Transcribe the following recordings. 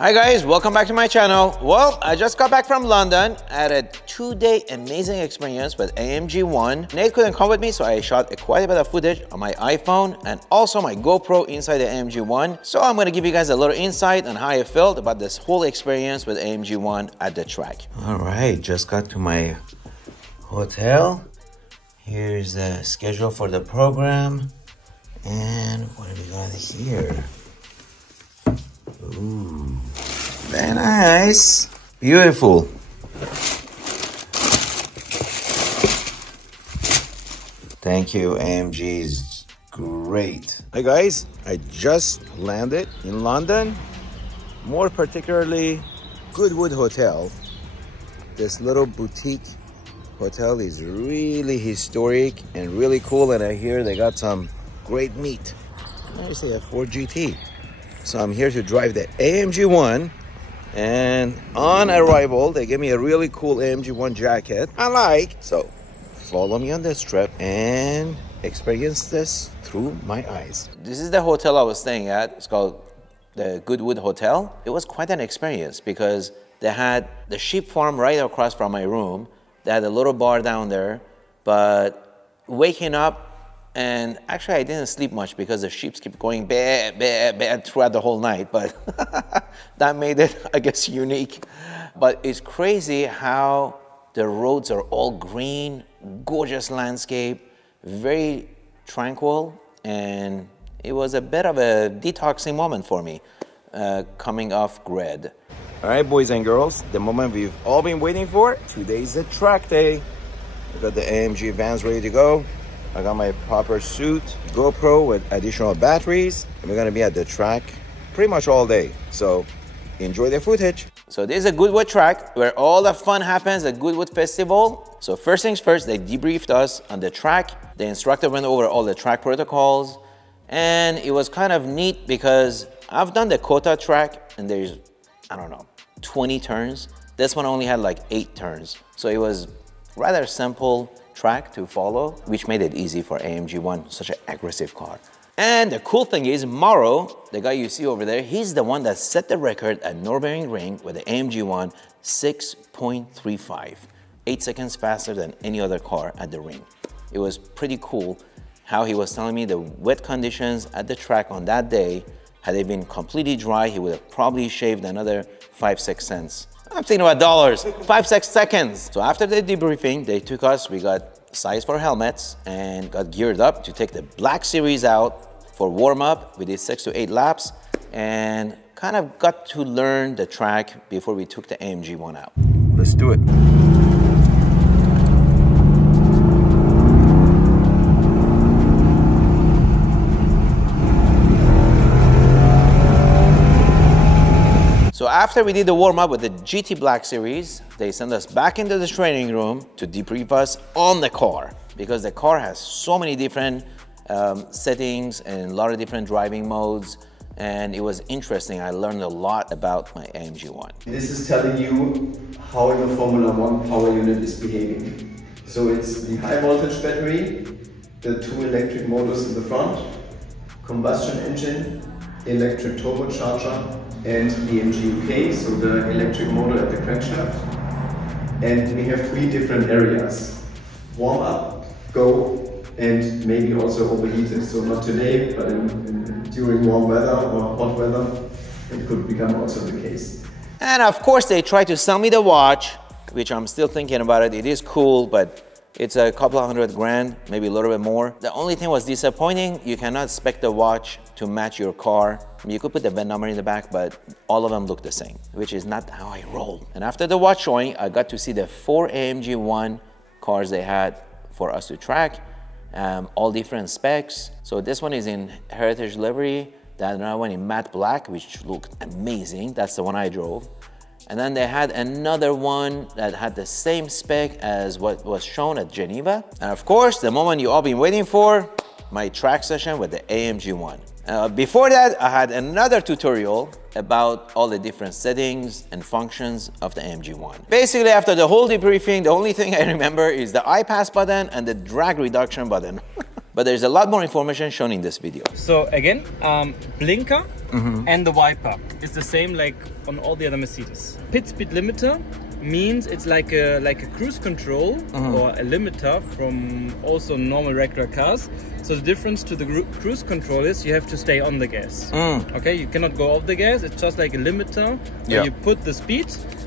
Hi guys, welcome back to my channel. Well, I just got back from London. I had a 2-day amazing experience with AMG ONE. Nate couldn't come with me, so I shot quite a bit of footage on my iPhone and also my GoPro inside the AMG ONE. So I'm gonna give you guys a little insight on how I felt about this whole experience with AMG ONE at the track. All right, just got to my hotel. Here's the schedule for the program. And what do we got here? Ooh, very nice. Beautiful. Thank you, AMG is great. Hi guys, I just landed in London, more particularly Goodwood Hotel. This little boutique hotel is really historic and really cool, and I hear they got some great meat. There's a Ford GT. So I'm here to drive the AMG ONE, and on arrival they gave me a really cool AMG ONE jacket I like. So follow me on this trip and experience this through my eyes. This is the hotel I was staying at. It's called the Goodwood Hotel. It was quite an experience because they had the sheep farm right across from my room. They had a little bar down there, but waking up, and actually I didn't sleep much because the sheep keep going baa, baa, baa throughout the whole night, but that made it, I guess, unique. But it's crazy how the roads are all green, gorgeous landscape, very tranquil, and it was a bit of a detoxing moment for me, coming off grid. All right, boys and girls, the moment we've all been waiting for. Today's the track day. We got the AMG vans ready to go. I got my proper suit, GoPro with additional batteries. We're gonna be at the track pretty much all day. So enjoy the footage. So this is a Goodwood track where all the fun happens at Goodwood Festival. So first things first, they debriefed us on the track. The instructor went over all the track protocols, and it was kind of neat because I've done the Kota track and there's, I don't know, 20 turns. This one only had like 8 turns. So it was rather simple track to follow, which made it easy for AMG ONE, such an aggressive car. And the cool thing is, Mauro, the guy you see over there, he's the one that set the record at Nürburgring with the AMG ONE 6.35, 8 seconds faster than any other car at the ring. It was pretty cool how he was telling me the wet conditions at the track on that day, had they been completely dry, he would have probably shaved another 5-6 cents. I'm thinking about dollars, 5-6 seconds. So after the debriefing, they took us, we got size for helmets and got geared up to take the Black Series out for warm up. We did 6 to 8 laps and kind of got to learn the track before we took the AMG ONE out. Let's do it. So after we did the warm-up with the GT Black Series, they sent us back into the training room to debrief us on the car, because the car has so many different settings and a lot of different driving modes, and it was interesting. I learned a lot about my AMG ONE. This is telling you how your Formula One power unit is behaving. So it's the high voltage battery, the 2 electric motors in the front, combustion engine, electric turbocharger, and AMG UK, so the electric motor at the crankshaft. And we have 3 different areas: warm up, go, and maybe also overheated. So not today, but during warm weather or hot weather, it could become also the case. And of course they tried to sell me the watch, which I'm still thinking about it. It is cool, but it's a couple of $100 grand, maybe a little bit more. The only thing was disappointing, you cannot spec the watch to match your car. I mean, you could put the VIN number in the back, but all of them look the same, which is not how I roll. And after the watch showing, I got to see the 4 AMG ONE cars they had for us to track, all different specs. So this one is in Heritage livery, that another one in matte black, which looked amazing. That's the one I drove. And then they had another one that had the same spec as what was shown at Geneva. And of course, the moment you all been waiting for, my track session with the AMG ONE. Before that, I had another tutorial about all the different settings and functions of the AMG ONE. Basically, after the whole debriefing, the only thing I remember is the iPass button and the drag reduction button. but there's a lot more information shown in this video. So again, blinker and the wiper is the same like on all the other Mercedes. Pit speed limiter means it's like a cruise control or a limiter from also normal regular cars. So the difference to the cruise control is you have to stay on the gas. Okay, you cannot go off the gas. It's just like a limiter where you put the speed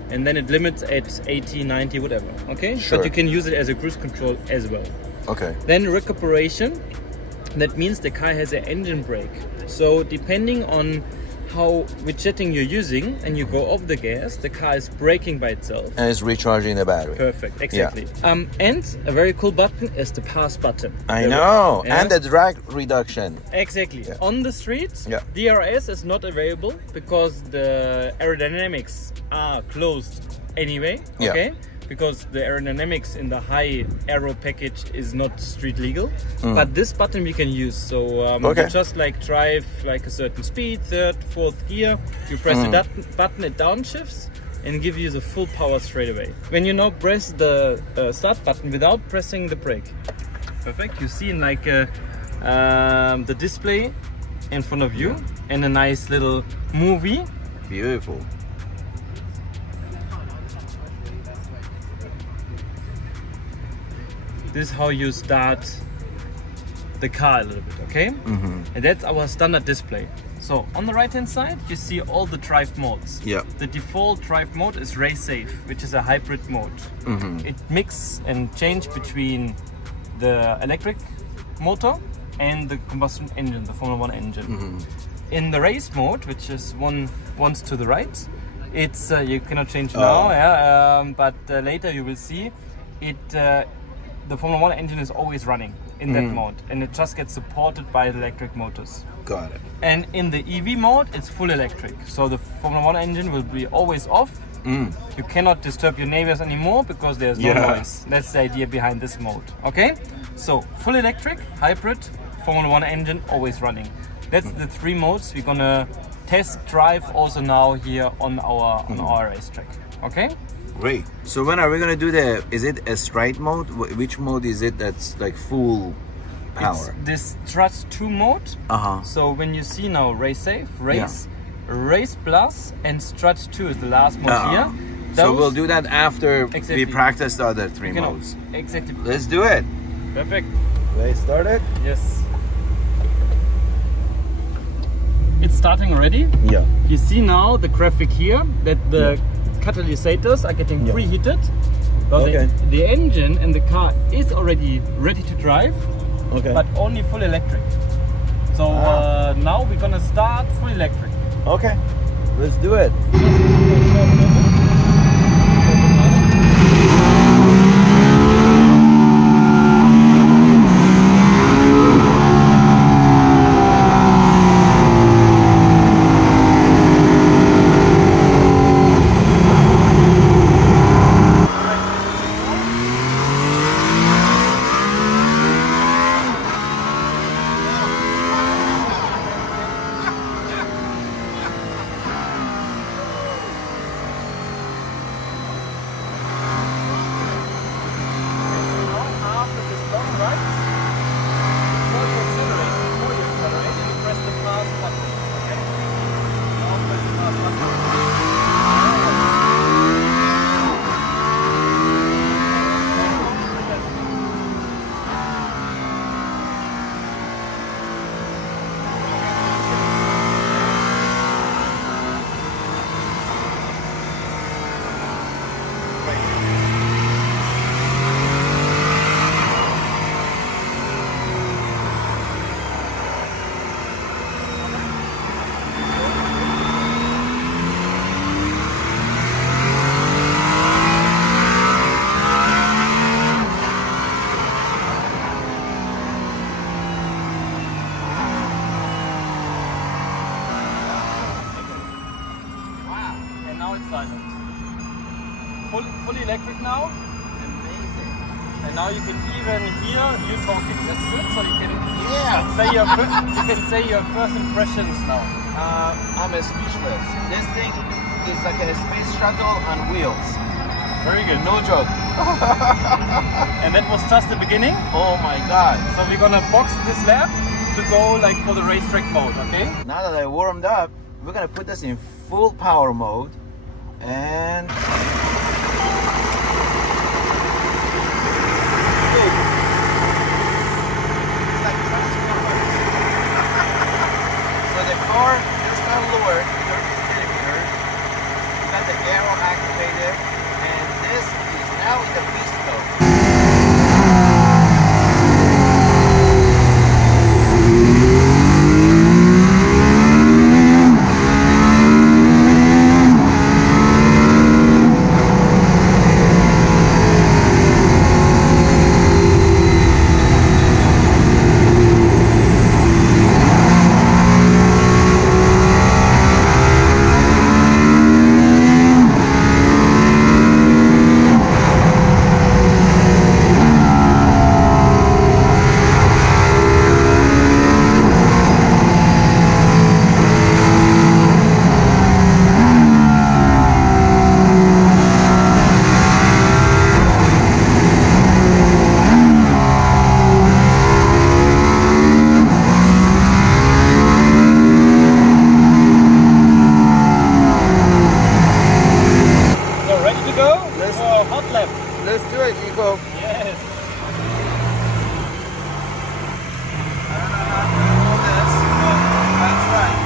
and then it limits at 80, 90, whatever. Okay, but you can use it as a cruise control as well. Okay. Then recuperation, that means the car has an engine brake. So depending on which setting you're using and you go off the gas, the car is braking by itself. And it's recharging the battery. Perfect, exactly. Yeah. And a very cool button is the pass button. I know, and the drag reduction. Exactly. Yeah. On the street, DRS is not available because the aerodynamics are closed anyway. Okay. Because the aerodynamics in the high aero package is not street legal, but this button we can use. So you just like drive like a certain speed, third, fourth gear, you press the button, it downshifts and give you the full power straight away. When you now press the start button without pressing the brake, perfect, you see in like the display in front of you and a nice little movie. Beautiful. This is how you start the car a little bit, okay? And that's our standard display. So on the right hand side, you see all the drive modes. The default drive mode is race safe, which is a hybrid mode. It mixes and changes between the electric motor and the combustion engine, the Formula One engine. In the race mode, which is once to the right, it's you cannot change now, but later you will see it. The Formula One engine is always running in that mode, and it just gets supported by the electric motors. Got it. And in the EV mode, it's full electric. So the Formula One engine will be always off. You cannot disturb your neighbors anymore because there's no noise. That's the idea behind this mode. Okay? So full electric, hybrid, Formula One engine, always running. That's the three modes we're gonna test drive also now here on our racetrack. Okay? Great. So when are we gonna do is it a straight mode? Which mode is it that's like full power? It's this Strut 2 mode. So when you see now race safe, race plus, and Strut 2 is the last mode here. So we'll do that after we practice the other three modes. Exactly. Let's do it. Perfect. Let's start it? Yes. It's starting already. Yeah. You see now the graphic here that the catalysts are getting preheated, but the engine in the car is already ready to drive, but only full electric. So now we're gonna start full electric. Okay, let's do it. Fully electric now. Amazing. And now you can even hear you talking. That's good. So you can say your first impressions now. I'm speechless. This thing is like a space shuttle on wheels. Very good. No joke. And that was just the beginning. Oh my God. So we're gonna box this lap to go like for the racetrack mode, okay? Now that I warmed up, we're gonna put this in full power mode and so the car is gonna lower 30 centimeters. We got the aero activated, and this is now in the beast mode. Let's do it, Nico. Yes. I don't know how to do all this, but that's right.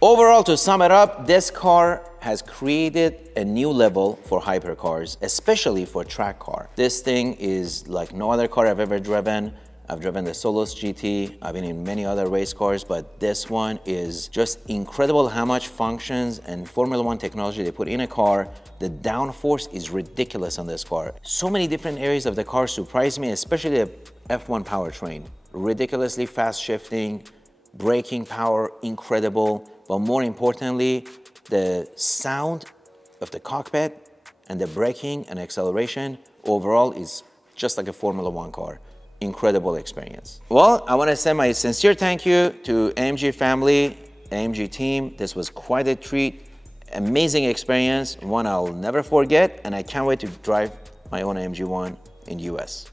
Overall, to sum it up, this car has created a new level for hypercars, especially for track car. This thing is like no other car I've ever driven. I've driven the Solos GT, I've been in many other race cars, but this one is just incredible how much functions and Formula One technology they put in a car. The downforce is ridiculous on this car. So many different areas of the car surprised me, especially the F1 powertrain. Ridiculously fast shifting, braking power, incredible. But more importantly, the sound of the cockpit and the braking and acceleration overall is just like a Formula One car. Incredible experience. Well, I want to send my sincere thank you to AMG family, AMG team. This was quite a treat, amazing experience, one I'll never forget, and I can't wait to drive my own AMG One in US.